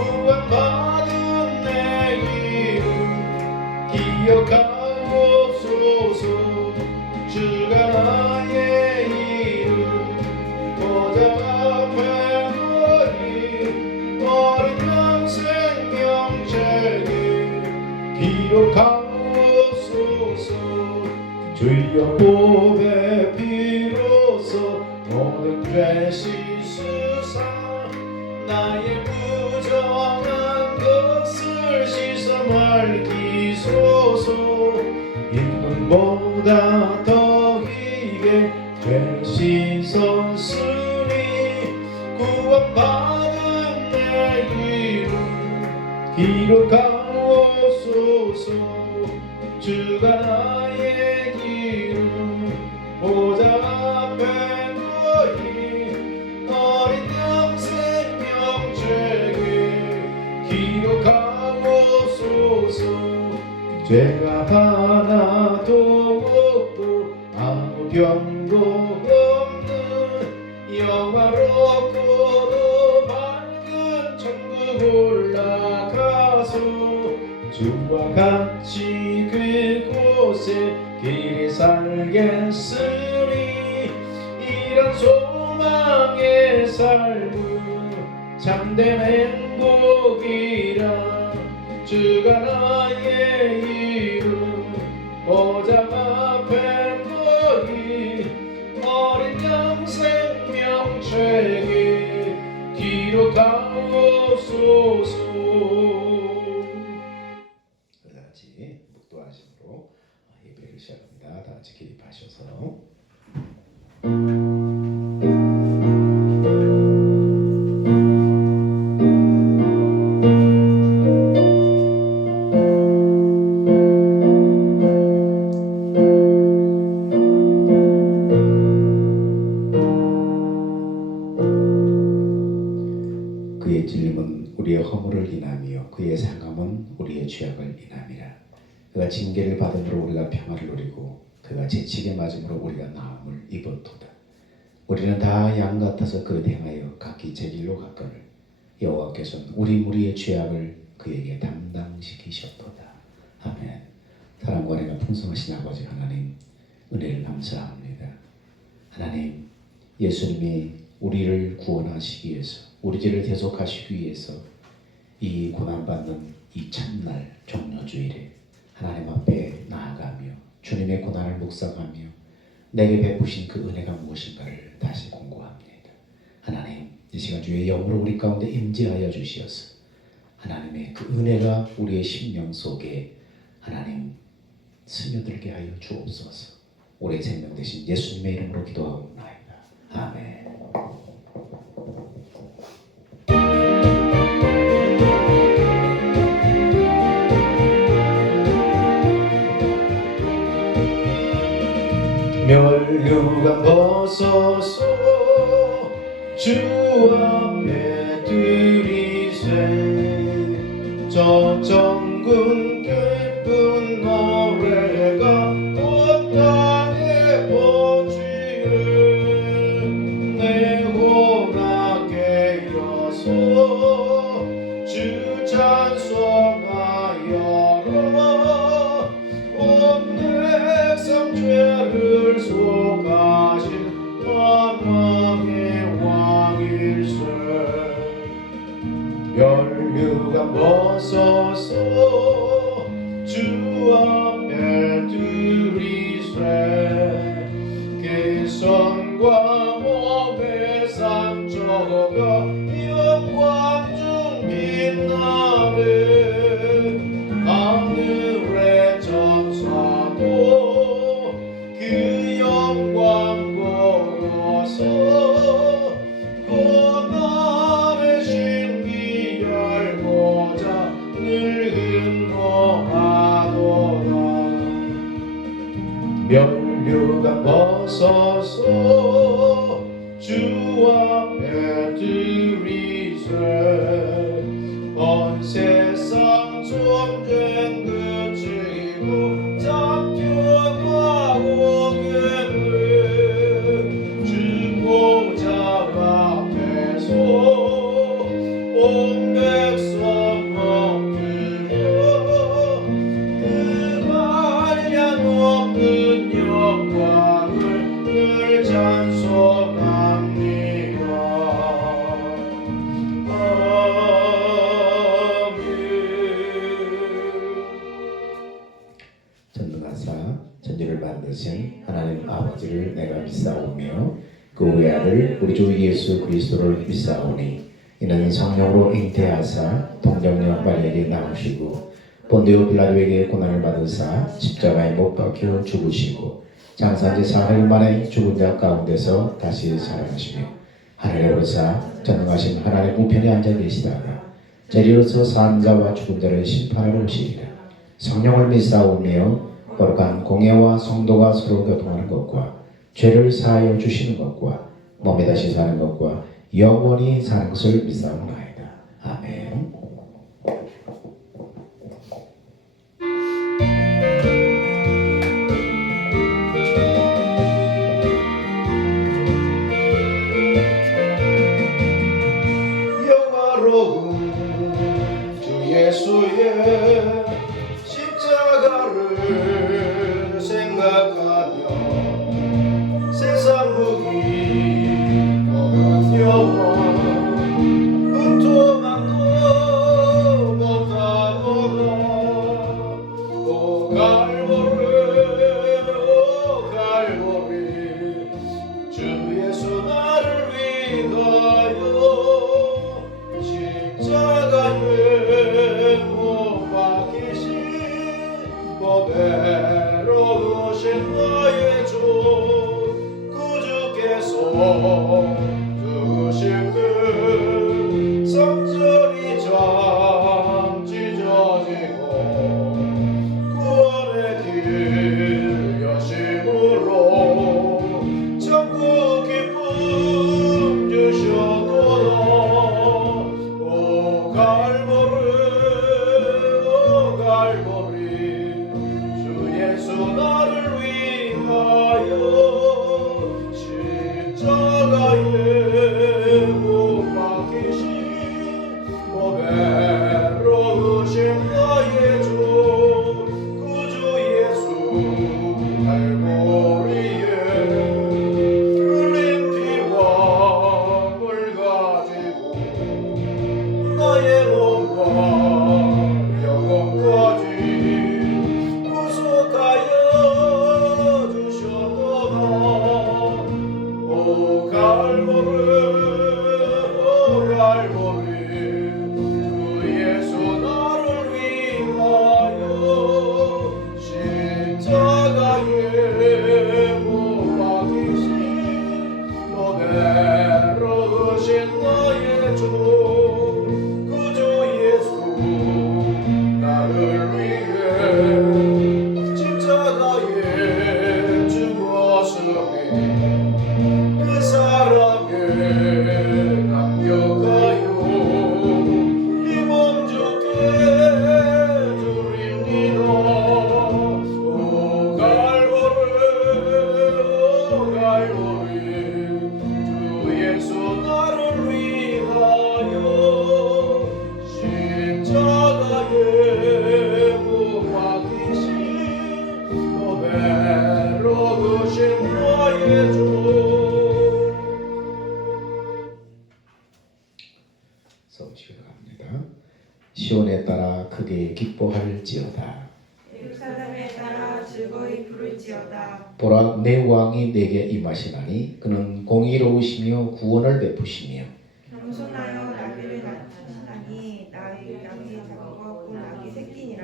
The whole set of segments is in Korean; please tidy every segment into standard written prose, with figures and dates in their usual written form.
구원받은 내 이름 기억하옵소서. 주가 나의 이름 보좌 앞에 놓인 어린 양 생명책에 기록하옵소서. 주여 보배 비로소 모든 죄 씻으사 나의 부정한 것을 씻어 말기소서. 인문보다 더이게 죄 씻었으니 구원받은 내 이름 기록하옵소서. 주가 나의 이름 보좌 앞에 놓인 어린 양 생명책에 기록하옵소서. 죄가 하나도 없고 아무 병도 없는 영화롭고도 밝은 천국 올라가서 주와 같이 그곳에 길이 살겠으니 이런 소망의 삶은 참된 행복이라. 주가 나의 이름 보좌 앞에 놓인 어린 양 생명책에 기록하옵소서. 다같이 묵도하심으로 예배를 시작합니다. 다같이 기립하셔서 그의 찔림은 우리의 허물을 인하며 그의 상함은 우리의 죄악을 인함이라. 그가 징계를 받음으로 우리가 평화를 누리고 그가 채찍에 맞음으로 우리가 나음을 입었도다. 우리는 다 양 같아서 그릇 행하여 각기 제 길로 갔거늘 여호와께서는 우리 무리의 죄악을 그에게 담당시키셨도다. 아멘. 사랑과 은혜가 풍성하신 아버지 하나님, 은혜를 감사합니다. 하나님, 예수님이 우리를 구원하시기 위해서, 우리 죄를 대속하시기 위해서 이 고난받는 이 참날 종려주일에 하나님 앞에 나아가며 주님의 고난을 묵상하며 내게 베푸신 그 은혜가 무엇인가를 다시 공고합니다. 하나님, 이 시간 주의 영으로 우리 가운데 임재하여 주시어서 하나님의 그 은혜가 우리의 심령 속에 하나님 스며들게 하여 주옵소서. 우리의 생명 되신 예수님의 이름으로 기도하옵나이다. 아멘. 멸류관 벗어서 주 앞에 드리세. 저 정군 깊은 노래가 온 땅에 퍼지네. 내 혼하게 여서 주 찬송하여라. 온 백성 죄를 속하신 만왕의 왕일세. 멸류관 벗어서 주 앞에 드리세. 개성과 몸의 상처가 영광 중 빛나네. 하늘의 천사도 그 영광 보고서 고난의 신비 열고자 늘 근거하도다. 멸류관 벗어서 주 앞에 드리세. 온 세상 전쟁 그치고 잡혀가 오겠네. 주 보좌 앞에서 온 백성 먹으며 그 말량 없는 영광을 늘 찬송합니다. 전능하사 전지를 만드신 하나님 아버지를 내가 믿사오며 그 외아들 우리 주 예수 그리스도를 믿사오니 이는 성령으로 잉태하사 동정녀 마리아에게 나오시고 본디오 빌라도에게 고난을 받으사 십자가에 못 박혀 죽으시고 장사지 사흘 만에 죽은 자 가운데서 다시 살아나시며 하늘에 오르사 전능하신 하나님 우편에 앉아 계시다가 재리로서 산 자와 죽은 자를 심판하러 오시리라. 성령을 믿사오며 거룩한 공예와 성도가 서로 교통하는 것과 죄를 사하여 주시는 것과 몸에 다시 사는 것과 영원히 사는 것을 믿사옵나이다. 아멘. 영화로운 주 예수의 십자가를 생각하며 세상 무기 어려워 고통함도 못하노라. 오 갈보리 오 갈보리 주 예수 나를 위하여 십자가에 못 박히신 외로우신 나의 주 구주께서 죽으실 때 성전이 참 찢어지고 구원의 길 여심으로 천국 기쁨 주셨도다. 오 갈보리 오 갈보리 주 예수 나를 위하여 십자가에 못 박히신 외로우신 나의 주 구주 예수 갈보리에 흘린 피와 물 가지고 나의 몸과 영혼까지 구속하여 주셨도다. 오 갈보리 오 갈보리 주 예수 나를 위하여 십자가에 못 박히신 외로우신 나의 주 구주 예수 나를 위해 십자가에 죽었으니 그 사랑에 감격하여 이 몸 주께 드립니다. 오 갈보리 오 갈보리 주 예수 나를 위하여 십자가에 못 박히신 외로우신 나의 주. 서울시로 갑니다. 시온에 따라 크게 기뻐할지어다. 예루살렘에 따라 즐거이 부를지어다. 보라 내 왕이 내게 임하시나니 그는 공의로우시며 구원을 베푸시며 겸손하여 나귀를 낳으시나니 나의 양이 작은 것뿐 낙이 새끼니라.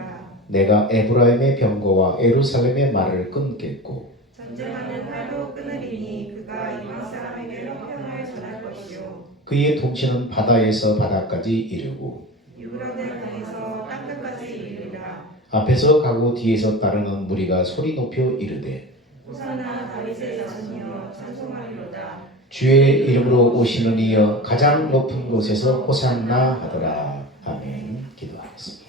내가 에브라임의 병거와 예루살렘의 말을 끊겠고 전쟁하는 활도 끊으리니 그가 이방 사람에게 형편을 전할 것이요 그의 통치는 바다에서 바다까지 이르고 유브라데 강에서 땅끝까지 이르리라. 앞에서 가고 뒤에서 따르는 무리가 소리 높여 이르되 호산나 다윗의 자손이여 찬송하리로다. 주의 이름으로 오시는 이여 가장 높은 곳에서 호산나 하더라. 아멘. 기도하겠습니다.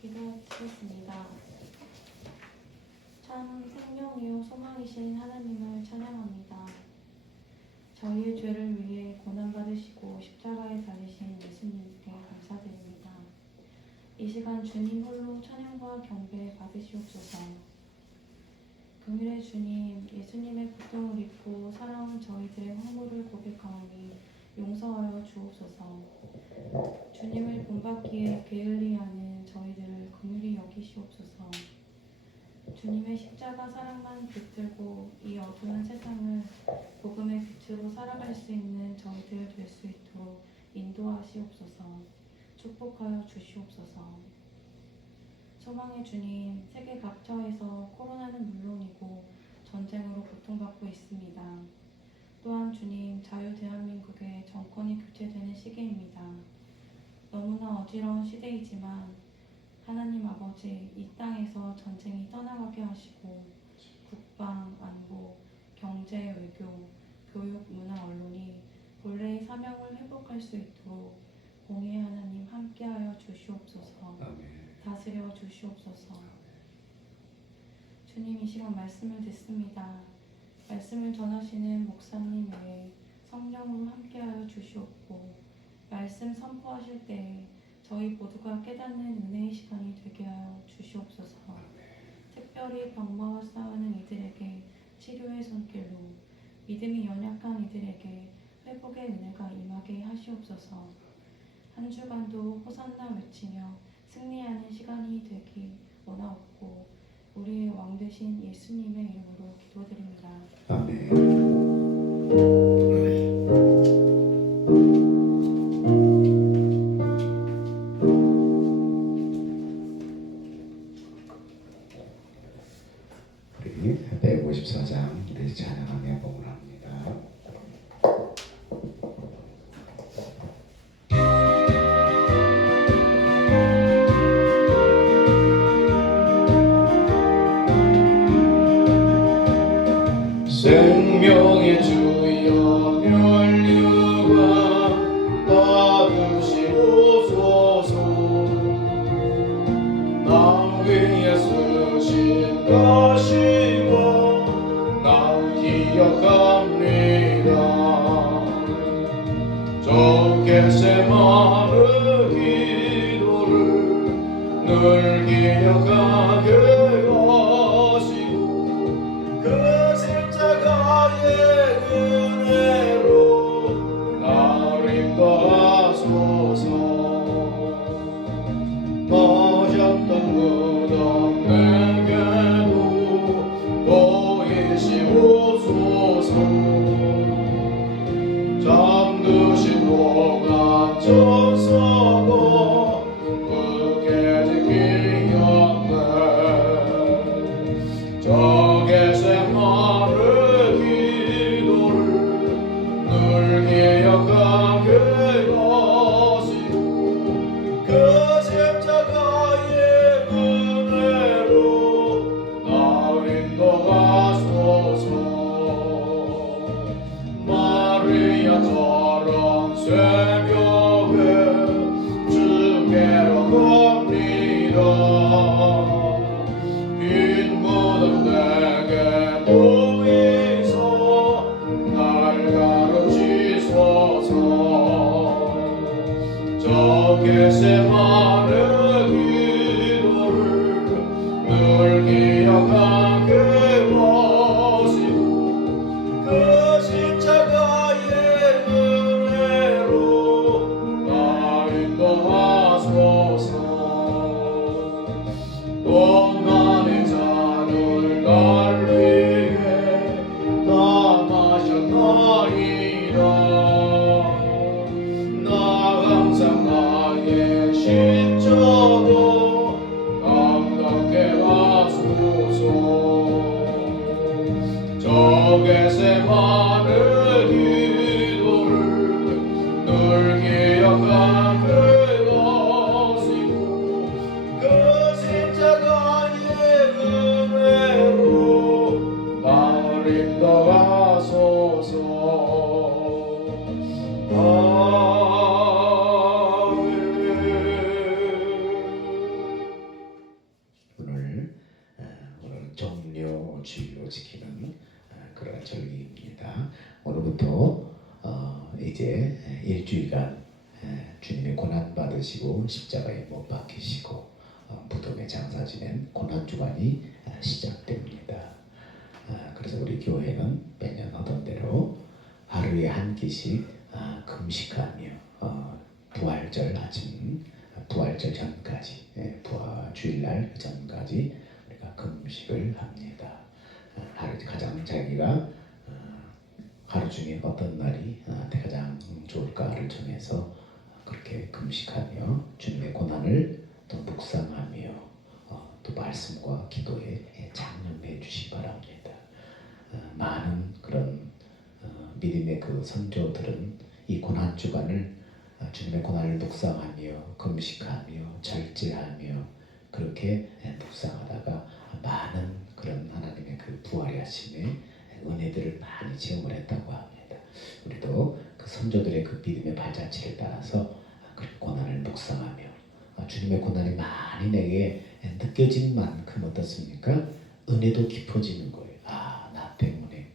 기도 드렸습니다. 참 생명이요 소망이신 하나님을 찬양합니다. 저희의 죄를 위해 고난받으시고 십자가에 달리신 예수님께 감사드립니다. 이 시간 주님 홀로 찬양과 경배 받으시옵소서. 금일의 주님, 예수님의 고통을 입고 살아온 저희들의 허물을 고백하오니 용서하여 주옵소서. 주님을 본받기에 게을리하는 저희들을 긍휼히 여기시옵소서. 주님의 십자가 사랑만 붙들고 이 어두운 세상을 복음의 빛으로 살아갈 수 있는 저희들 될 수 있도록 인도하시옵소서. 축복하여 주시옵소서. 소망의 주님, 세계 각처에서 코로나는 물론이고 전쟁으로 고통받고 있습니다. 또한 주님, 자유 대한민국의 정권이 교체되는 시기입니다. 너무나 어지러운 시대이지만 하나님 아버지, 이 땅에서 전쟁이 떠나가게 하시고 국방, 안보, 경제, 외교, 교육, 문화, 언론이 본래의 사명을 회복할 수 있도록 공의의 하나님 함께하여 주시옵소서. 다스려 주시옵소서. 주님, 이 시간 말씀을 듣습니다. 말씀을 전하시는 목사님 외에 성령으로 함께하여 주시옵고 말씀 선포하실 때에 저희 모두가 깨닫는 은혜의 시간이 되게 하여 주시옵소서. 특별히 병마와 싸우는 이들에게 치료의 손길로, 믿음이 연약한 이들에게 회복의 은혜가 임하게 하시옵소서. 한 주간도 호산나 외치며 승리하는 시간이 되기 원하옵고 우리의 왕 되신 예수님의 이름으로 기도드립니다. 아멘. 우리 154장 우리 찬양하며 봉헌합니다. 생명의 주여 면류관 받으시옵소서. 나 위에 쓰신 가시와 나 기억합니다. 저 겟세마네 기도를 늘 기억하게 하시고 그 십자가의 은혜로 나를 인도하소서. 빠졌던 무덤 내게도 보이시옵소서. 잠드신 동안 천사가 굳게 지키었네. 저 겟세마네 기도를 늘 기억하게 하시고 그 십자가의 은혜로 나를 인도하소서. 마리아처럼 새벽에 주께로 갑니다. 빈 무덤 내게 보이소 날 가르치소서. 저 겟세마네 기도를 늘 기억하게 하시고 그 십자가의 은혜로 날 인도하소서. 또 나의 잔을 날 위해 다 마셨나이다. 나 항상 나의 신처도 감당케 하소서. 저 겟세마네 기도를 늘 기억하게 하시고 그 십자가의 은혜로 나를 인도하소서. 아멘. 종료주의로 지키는 그런 절기입니다. 오늘부터 이제 일주일간 주님의 고난 받으시고 십자가에 못 박히시고 무덤에 장사 지낸 고난 주간이 시작됩니다. 그래서 우리 교회는 매년 하던 대로 하루에 한 끼씩 금식하며 부활절 아침, 부활절 전까지, 주일날 전까지 우리가 금식을 합니다. 하루 가장 자기가 하루 중에 어떤 날이 가장 좋을까를 정해서 그렇게 금식하며 주님의 고난을 또 묵상하며 또 말씀과 기도에 장념해 주시기 바랍니다. 많은 그런 믿음의 그 선조들은 이 고난 주간을 주님의 고난을 묵상하며 금식하며 절제하며 그렇게 묵상하다가 많은 그런 하나님의 그 부활의 아침에 은혜들을 많이 체험을 했다고 합니다. 우리도 그 선조들의 그 믿음의 발자취를 따라서 그 고난을 묵상하며 주님의 고난이 많이 내게 느껴진 만큼 어떻습니까? 은혜도 깊어지는 거예요. 나 때문에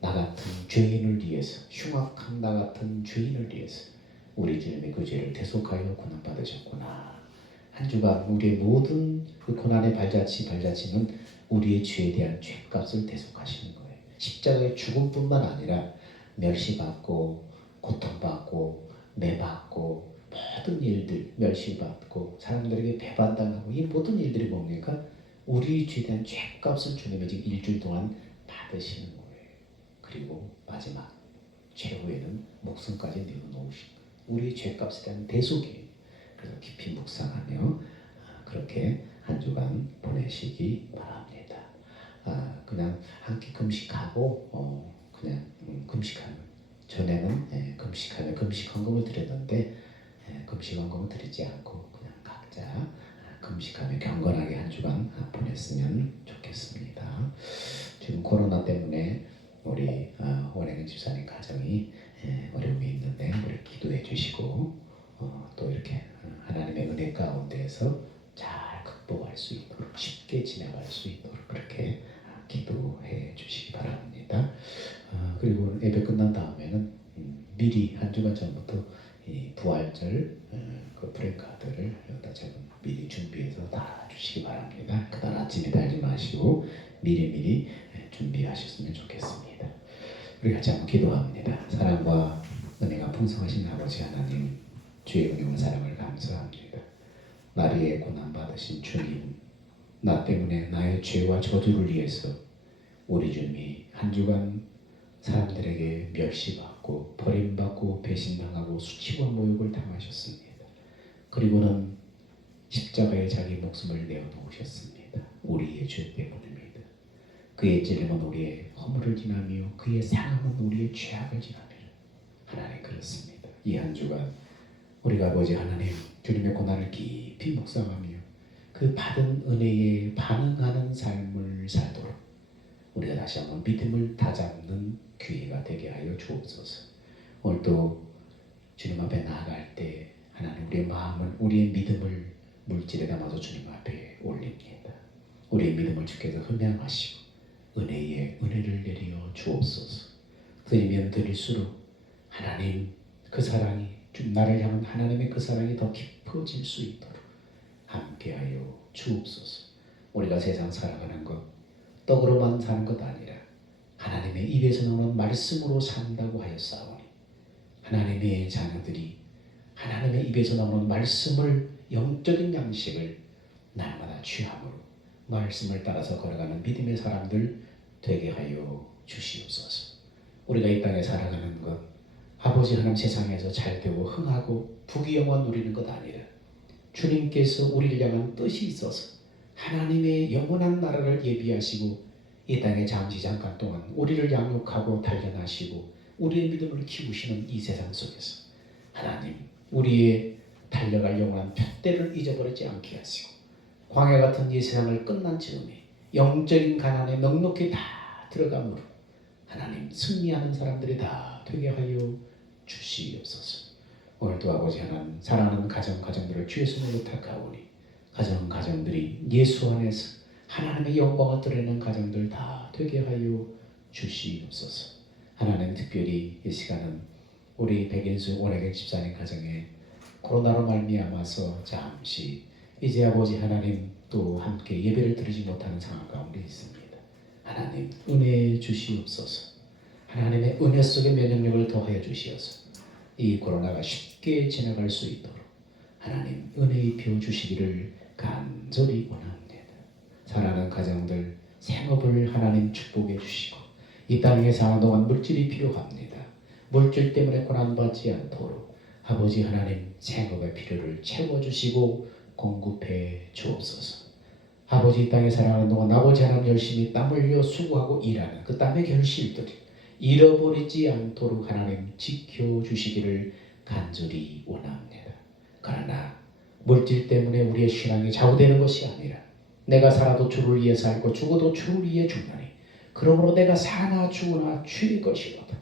나 같은 죄인을 위해서 흉악한 나 같은 죄인을 위해서 우리 주님이 그 죄를 대속하여 고난 받으셨구나. 한 주간 우리의 모든 그 고난의 발자취는 우리의 죄에 대한 죄값을 대속하시는 거예요. 십자가의 죽음뿐만 아니라 멸시받고 고통받고 매받고 모든 일들 멸시받고 사람들에게 배반당하고 이 모든 일들이 뭡니까? 우리 죄에 대한 죄값을 주님이 지금 일주일 동안 받으시는 거예요. 그리고 마지막 최후에는 목숨까지 내어놓으신 거예요. 우리의 죄값에 대한 대속이에요. 그래서 깊이 묵상하며 그렇게 한 주간 보내시기 바랍니다. 그냥 한 끼 금식하고 그냥 금식하는 전에는 금식하며 금식 헌금을 드렸는데 금식 헌금을 드리지 않고 그냥 각자 금식하며 경건하게 한 주간 보냈으면 좋겠습니다. 지금 코로나 때문에 우리 원혜근 집사님 가정이 어려움이 있는데 우리 기도해 주시고 또 이렇게 하나님의 은혜 가운데에서 잘 극복할 수 있도록 쉽게 지나갈 수 있도록 그렇게 기도해 주시기 바랍니다. 그리고 예배 끝난 다음에는 미리 한 주간 전부터 이 부활절 그 프랜카드를 여기다 제가 미리 준비해서 다 주시기 바랍니다. 그날 아침에 달지 마시고 미리 준비하셨으면 좋겠습니다. 우리 같이 한번 기도합니다. 사랑과 은혜가 풍성하신 아버지 하나님, 주의 은혜와 사랑을 감사합니다. 나를 위해 고난 받으신 주님, 나 때문에 나의 죄와 저주를 위해서 우리 주님이 한 주간 사람들에게 멸시받고 버림받고 배신당하고 수치와 모욕을 당하셨습니다. 그리고는 십자가에 자기 목숨을 내어놓으셨습니다. 우리의 죄 때문입니다. 그의 찔림은 우리의 허물을 지나며 그의 상함은 우리의 죄악을 지나며 하나님 그렇습니다. 이 한 주간 우리가 아버지 하나님 주님의 고난을 깊이 묵상하며 그 받은 은혜에 반응하는 삶을 살도록 우리가 다시 한번 믿음을 다잡는 기회가 되게 하여 주옵소서. 오늘도 주님 앞에 나아갈 때 하나님 우리의 마음을 우리의 믿음을 물질에 담아서 주님 앞에 올립니다. 우리의 믿음을 주께서 흠양하시고 은혜에 은혜를 내려 주옵소서. 드리면 드릴수록 하나님 그 사랑이 나를 향한 하나님의 그 사랑이 더 깊어질 수 있도록 함께하여 주옵소서. 우리가 세상 살아가는 것 떡으로만 사는 것 아니라 하나님의 입에서 나오는 말씀으로 산다고 하였사오니 하나님의 자녀들이 하나님의 입에서 나오는 말씀을 영적인 양식을 날마다 취함으로 말씀을 따라서 걸어가는 믿음의 사람들 되게 하여 주시옵소서. 우리가 이 땅에 살아가는 것 아버지 하나님 세상에서 잘되고 흥하고 부귀영화 누리는 것 아니라 주님께서 우리를 향한 뜻이 있어서 하나님의 영원한 나라를 예비하시고 이 땅에 잠시 잠깐 동안 우리를 양육하고 단련하시고 우리의 믿음을 키우시는 이 세상 속에서 하나님 우리의 달려갈 영원한 푯대를 잊어버리지 않게 하시고 광야 같은 이 세상을 끝난 즈음에 영적인 가난에 넉넉히 다 들어감으로 하나님 승리하는 사람들이 다 되게 하여 주시옵소서. 오늘도 아버지 하나님 사랑하는 가정들을 주의 손으로 탁하오니 가정들이 예수 안에서 하나님의 영광을 드러내는 가정들 다 되게 하여 주시옵소서. 하나님, 특별히 이 시간은 우리 백인수 원혜경 집사님 가정에 코로나로 말미암아서 잠시 이제 아버지 하나님 또 함께 예배를 드리지 못하는 상황 가운데 있습니다. 하나님, 은혜 주시옵소서. 하나님의 은혜 속에 면역력을 더하여 주시어서 이 코로나가 쉽게 지나갈 수 있도록 하나님 은혜 입혀 주시기를 간절히 원합니다. 사랑하는 가정들 생업을 하나님 축복해 주시고 이 땅에 사는 동안 물질이 필요합니다. 물질 때문에 고난받지 않도록 아버지 하나님 생업의 필요를 채워주시고 공급해 주옵소서. 아버지 이 땅에 살아가는 동안 아버지 하나님 열심히 땀 흘려 수고하고 일하는 그 땀의 결실들이 잃어버리지 않도록 하나님 지켜주시기를 간절히 원합니다. 그러나 물질 때문에 우리의 신앙이 좌우되는 것이 아니라 내가 살아도 주를 위해 살고 죽어도 주를 위해 죽나니 그러므로 내가 사나 죽으나 주의 것이로다.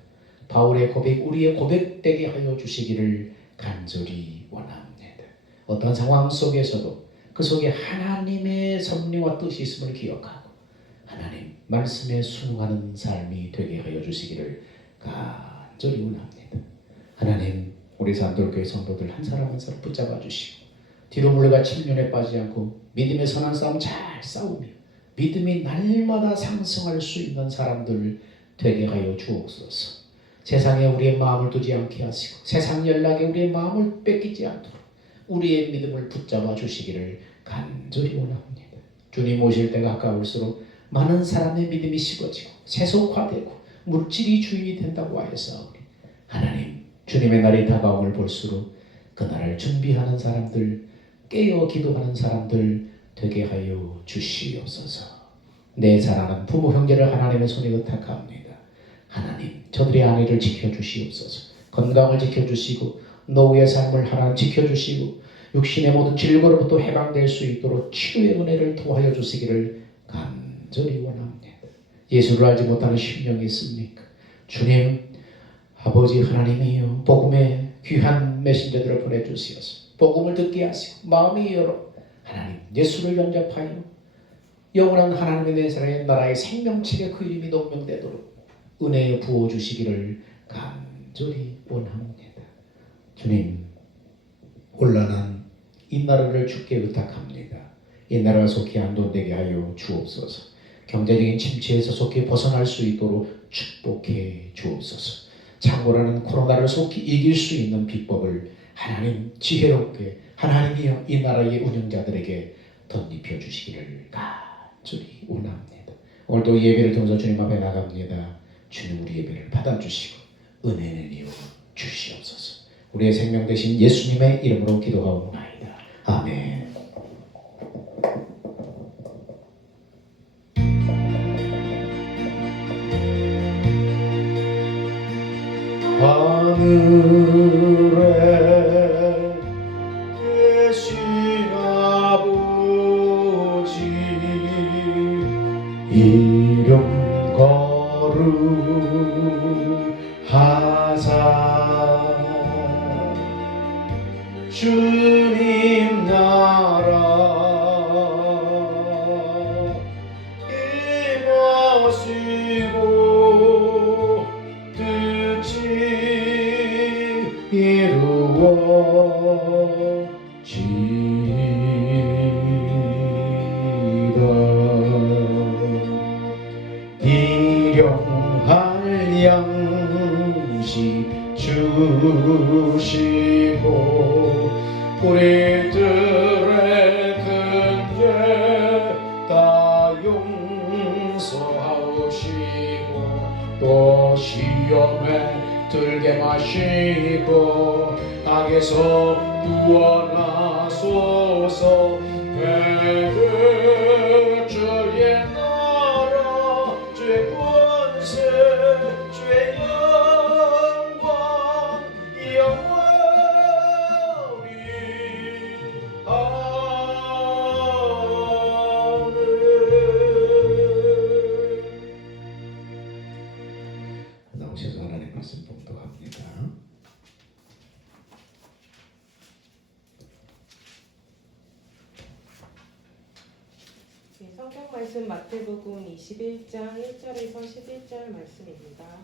바울의 고백, 우리의 고백되게 하여 주시기를 간절히 원합니다. 어떤 상황 속에서도 그 속에 하나님의 섭리와 뜻이 있음을 기억하고 하나님 말씀에 순응하는 삶이 되게 하여 주시기를 간절히 원합니다. 하나님, 우리 산돌교회 성도들 한 사람 한 사람 붙잡아 주시고 뒤로 물러가 침륜에 빠지지 않고 믿음의 선한 싸움 잘 싸우며 믿음이 날마다 상승할 수 있는 사람들 되게 하여 주옵소서. 세상에 우리의 마음을 두지 않게 하시고 세상 연락에 우리의 마음을 뺏기지 않도록 우리의 믿음을 붙잡아 주시기를 간절히 원합니다. 주님 오실 때가 가까울수록 많은 사람의 믿음이 식어지고 세속화되고 물질이 주인이 된다고 하였사오니 하나님, 주님의 날이 다가옴을 볼수록 그 날을 준비하는 사람들, 깨어 기도하는 사람들 되게 하여 주시옵소서. 내 사랑하는 부모 형제를 하나님의 손에 의탁합니다. 하나님, 저들의 아내를 지켜주시옵소서. 건강을 지켜주시고 노후의 삶을 하나님 지켜주시고 육신의 모든 질고로부터 해방될 수 있도록 치료의 은혜를 도하여 주시기를 간절히 원합니다. 예수를 알지 못하는 심령이 있습니까? 주님, 아버지 하나님이여 복음의 귀한 메신저들을 보내주시어서 복음을 듣게 하시고 마음이 열어 하나님 예수를 영접하여 영원한 하나님의 내사의 나라의 생명책에 그 이름이 농명되도록 은혜에 부어주시기를 간절히 원합니다. 주님, 혼란한 이 나라를 주께 의탁합니다. 이 나라가 속히 안돈되게 하여 주옵소서. 경제적인 침체에서 속히 벗어날 수 있도록 축복해 주옵소서. 창고라는 코로나를 속히 이길 수 있는 비법을 하나님 지혜롭게 하나님이여 이 나라의 운영자들에게 덧입혀 주시기를 간절히 원합니다. 오늘도 예배를 통해서 주님 앞에 나갑니다. 주님 우리 예배를 받아주시고 은혜를 이어 주시옵소서. 우리의 생명 되신 예수님의 이름으로 기도하옵나이다. 아멘. 하늘에 계신 아버지 이름 거룩하사 주님 나라 임하시고 뜻이 이루어지이다. 일용할 양식 주시고 우리들의 근죄 다 용서하시고 또 시험에 들게 마시고 악에서 구원하소서. 주의 나라 주의 권세 주의 영광 영원히 아멘. 나오셔서 하나님 말씀 봉독합니다. 예, 성경 말씀 마태복음 21장 1절에서 11절 말씀입니다.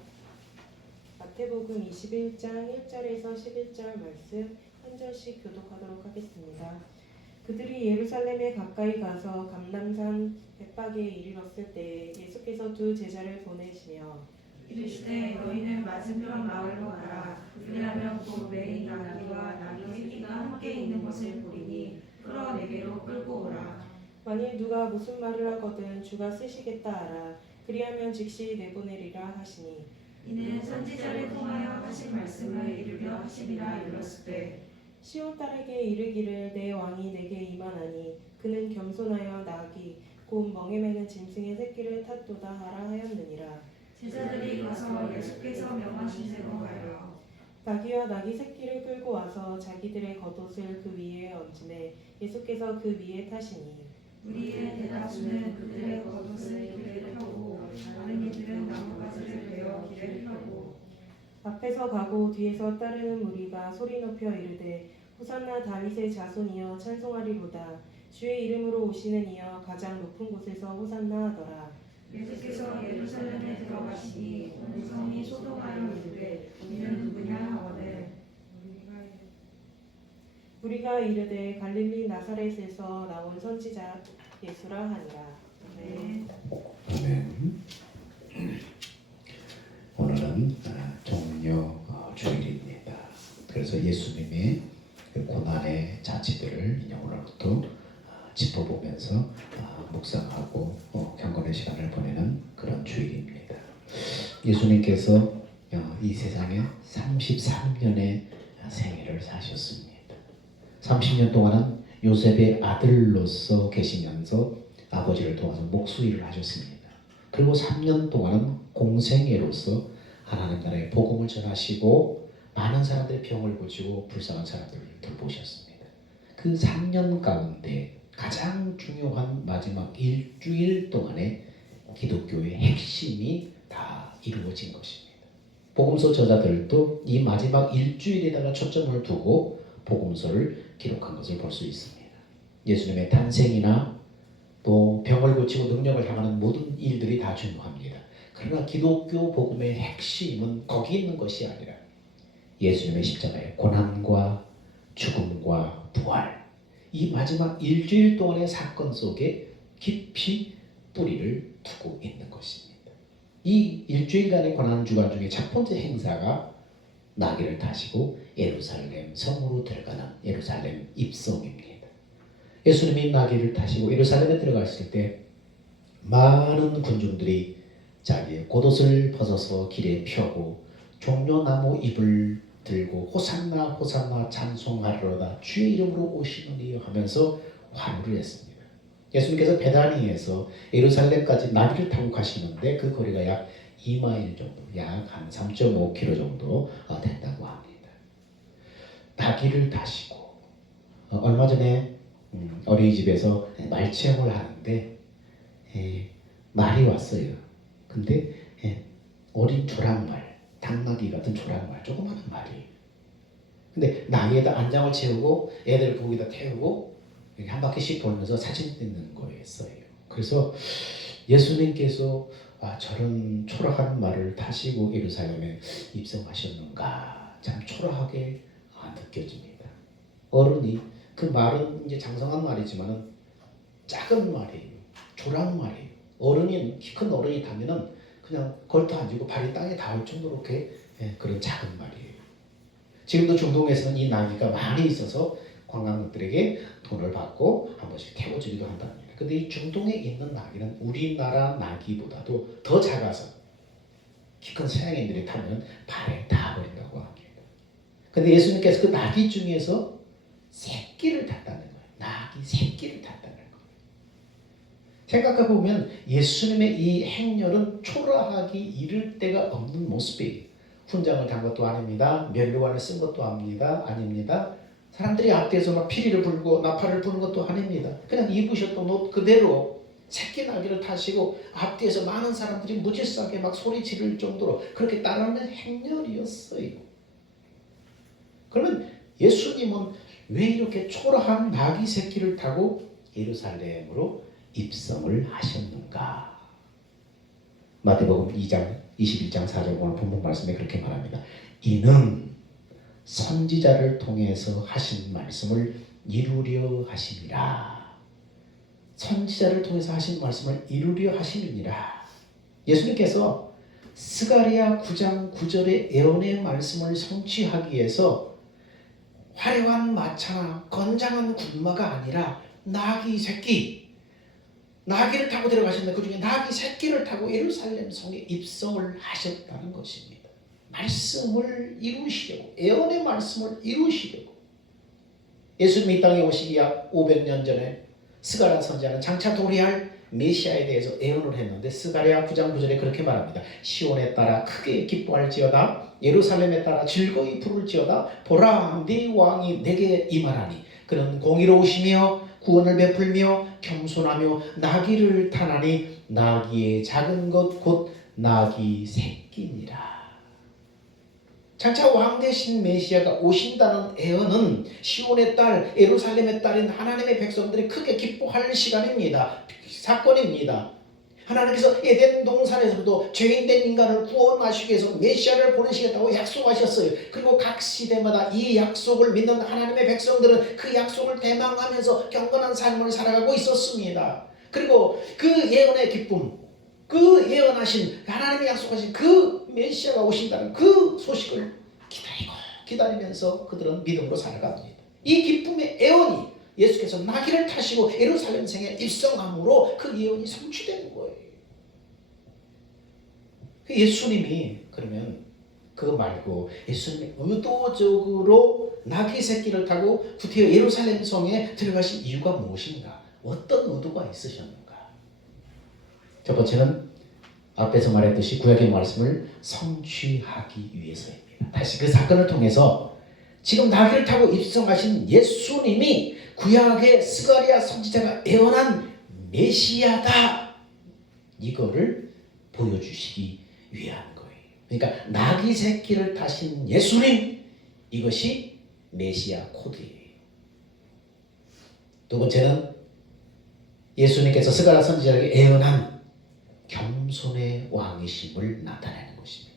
마태복음 21장 1절에서 11절 말씀 한 절씩 교독하도록 하겠습니다. 그들이 예루살렘에 가까이 가서 감람산 벳박에 이르렀을 때 예수께서 두 제자를 보내시며 이르시되 너희는 맞은편 마을로 가라. 그리하면 곧 매인 나귀와 나귀 새끼가 함께 있는 것을 보리니 끌어 내게로 끌고 오라. 만일 누가 무슨 말을 하거든 주가 쓰시겠다 하라. 그리하면 즉시 내보내리라 하시니 이는 선지자를 통하여 하신 말씀을 이루려 하심이라 일렀을 때 시온 딸에게 이르기를 내 왕이 내게 임하나니 그는 겸손하여 나귀 곧 멍에 매는 짐승의 새끼를 탔도다 하라 하였느니라. 제자들이 가서 예수께서 명하신 대로 하여 나귀와 나귀 새끼를 끌고 와서 자기들의 겉옷을 그 위에 얹음에 예수께서 그 위에 타시니 우리의 대다수는 그들의 겉옷을 길에 펴고 다른 이들은 나뭇가지를 베어 길에 펴고 앞에서 가고 뒤에서 따르는 무리가 소리 높여 이르되 호산나 다윗의 자손이여 찬송하리로다. 주의 이름으로 오시는 이여 가장 높은 곳에서 호산나 하더라. 예수께서 예루살렘에 들어가시니 온 성이 소동하여 이르되 이는 누구냐 하거늘 우리가 이르되 갈릴리 나사렛에서 나온 선지자 예수라 하니라. 네. 아멘. 오늘은 종려 주일입니다. 그래서 예수님의 그 고난의 자취들을 이제 오늘부터 짚어보면서 묵상하고 경건의 시간을 보내는 그런 주일입니다. 예수님께서 이 세상에 33년의 생애를 사셨습니다. 30년 동안은 요셉의 아들로서 계시면서 아버지를 도와서 목수일을 하셨습니다. 그리고 3년 동안은 공생애로서 하나님 나라의 복음을 전하시고 많은 사람들의 병을 고치고 불쌍한 사람들을 돌보셨습니다. 그 3년 가운데 가장 중요한 마지막 일주일 동안의 기독교의 핵심이 다 이루어진 것입니다. 복음서 저자들도 이 마지막 일주일에다가 초점을 두고 복음서를 기록한 것을 볼 수 있습니다. 예수님의 탄생이나 또 병을 고치고 능력을 향하는 모든 일들이 다 중요합니다. 그러나 기독교 복음의 핵심은 거기 있는 것이 아니라 예수님의 십자가의 고난과 죽음과 부활, 이 마지막 일주일 동안의 사건 속에 깊이 뿌리를 두고 있는 것입니다. 이 일주일간의 고난 주간 중에 첫 번째 행사가 나귀를 타시고 예루살렘 성으로 들어가는 예루살렘 입성입니다. 예수님이 나귀를 타시고 예루살렘에 들어갔을 때 많은 군중들이 자기의 겉옷을 벗어서 길에 펴고 종려나무 잎을 들고 호산나 호산나 찬송하리로다 주의 이름으로 오시느니 하면서 환호를 했습니다. 예수님께서 베다니에서 예루살렘까지 나귀를 타고 가시는데 그 거리가 약 2마일 정도, 약 한 3.5km 정도 된다고 합니다. 나귀를 타시고 얼마 전에 어린이집에서 말 체험을 하는데 말이 왔어요. 근데 어린 조랑말, 당나귀 같은 조랑말, 조그마한 말이에요. 근데 나귀에다 안장을 채우고 애들을 거기다 태우고 이렇게 한 바퀴씩 돌면서 사진 찍는 거였어요. 그래서 예수님께서 저런 초라한 말을 타시고 예루살렘에 입성하셨는가 참 초라하게 느껴집니다. 어른이 그 말은 이제 장성한 말이지만은 작은 말이에요. 조랑 말이에요. 어른이 키 큰 어른이 타면은 그냥 걸터 앉고 발이 땅에 닿을 정도로 이렇게 그런 작은 말이에요. 지금도 중동에서는 이 나귀가 많이 있어서 관광객들에게 돈을 받고 한 번씩 태워주기도 한답니다. 근데 이 중동에 있는 나귀는 우리나라 나귀보다도 더 작아서 키 큰 서양인들이 타면 발에 닿아버린다고 합니다. 근데 예수님께서 그 나귀 중에서 새끼를 탔다는 거예요. 나귀 새끼를 탔다는 거예요. 생각해보면 예수님의 이 행렬은 초라하기 이를 데가 없는 모습이에요. 훈장을 단 것도 아닙니다. 면류관을 쓴 것도 아닙니다. 사람들이 앞뒤에서 막 피리를 불고 나팔을 부는 것도 아닙니다. 그냥 입으셨던 옷 그대로 새끼 나귀를 타시고 앞뒤에서 많은 사람들이 무지싸게 막 소리 지를 정도로 그렇게 따르는 행렬이었어요. 그러면 예수님은 왜 이렇게 초라한 나귀 새끼를 타고 예루살렘으로 입성을 하셨는가? 마태복음 2장 21장 4절 보면 본문 말씀에 그렇게 말합니다. 이는 선지자를 통해서 하신 말씀을 이루려 하심이라. 선지자를 통해서 하신 말씀을 이루려 하심이니라. 예수님께서 스가랴 9장 9절의 예언의 말씀을 성취하기 위해서 화려한 마차나 건장한 군마가 아니라 나귀 새끼, 나귀를 타고 들어가셨는데 그 중에 나귀 새끼를 타고 예루살렘 성에 입성을 하셨다는 것입니다. 말씀을 이루시려고, 예언의 말씀을 이루시려고. 예수님이 이 땅에 오시기 약 500년 전에 스가랴 선지자는 장차 도래할 메시아에 대해서 예언을 했는데 스가랴 9장 9절에 그렇게 말합니다. 시온에 따라 크게 기뻐할지어다, 예루살렘에 따라 즐거이 부를지어다. 보라, 네 왕이 내게 임하나니 그는 공의로우시며 구원을 베풀며 겸손하며 나귀를 타나니 나귀의 작은 것 곧 나귀 새끼니라. 장차 왕 되신 메시아가 오신다는 예언은 시온의 딸, 예루살렘의 딸인 하나님의 백성들이 크게 기뻐할 시간입니다. 사건입니다. 하나님께서 에덴 동산에서부터 죄인된 인간을 구원하시기 위해서 메시아를 보내시겠다고 약속하셨어요. 그리고 각 시대마다 이 약속을 믿는 하나님의 백성들은 그 약속을 대망하면서 경건한 삶을 살아가고 있었습니다. 그리고 그 예언의 기쁨, 그 예언하신 하나님이 약속하신 그 메시아가 오신다는 그 소식을 기다리면서 그들은 믿음으로 살아갑니다. 이 기쁨의 예언이 예수께서 나귀를 타시고 예루살렘 성에 입성함으로 그 예언이 성취되는 거예요. 예수님이 그러면 그거 말고 예수님이 의도적으로 나귀 새끼를 타고 구태여 예루살렘 성에 들어가신 이유가 무엇인가? 어떤 의도가 있으셨는가? 첫 번째는 앞에서 말했듯이 구약의 말씀을 성취하기 위해서입니다. 다시 그 사건을 통해서 지금 나귀를 타고 입성하신 예수님이 구약의 스가랴 선지자가 예언한 메시아다, 이거를 보여주시기 위한 거예요. 그러니까 나귀 새끼를 타신 예수님, 이것이 메시아 코드예요. 두 번째는 예수님께서 스가랴 선지자에게 예언한 겸손의 왕이심을 나타내는 것입니다.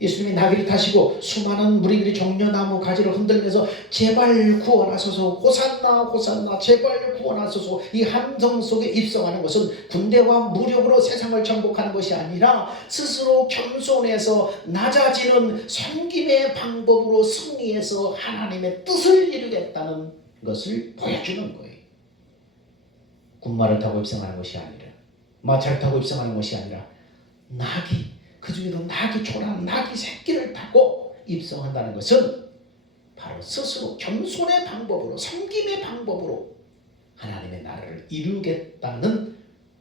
예수님이 나귀를 타시고 수많은 무리들이 종려나무 가지를 흔들면서 제발 구원하소서, 호산나 호산나, 제발 구원하소서, 이 함성 속에 입성하는 것은 군대와 무력으로 세상을 정복하는 것이 아니라 스스로 겸손해서 낮아지는 섬김의 방법으로 승리해서 하나님의 뜻을 이루겠다는 것을 보여주는 거예요. 군마를 타고 입성하는 것이 아니라, 마차를 타고 입성하는 것이 아니라 나귀, 그 중에도 나귀 초라한 나귀 새끼를 타고 입성한다는 것은 바로 스스로 겸손의 방법으로, 섬김의 방법으로 하나님의 나라를 이루겠다는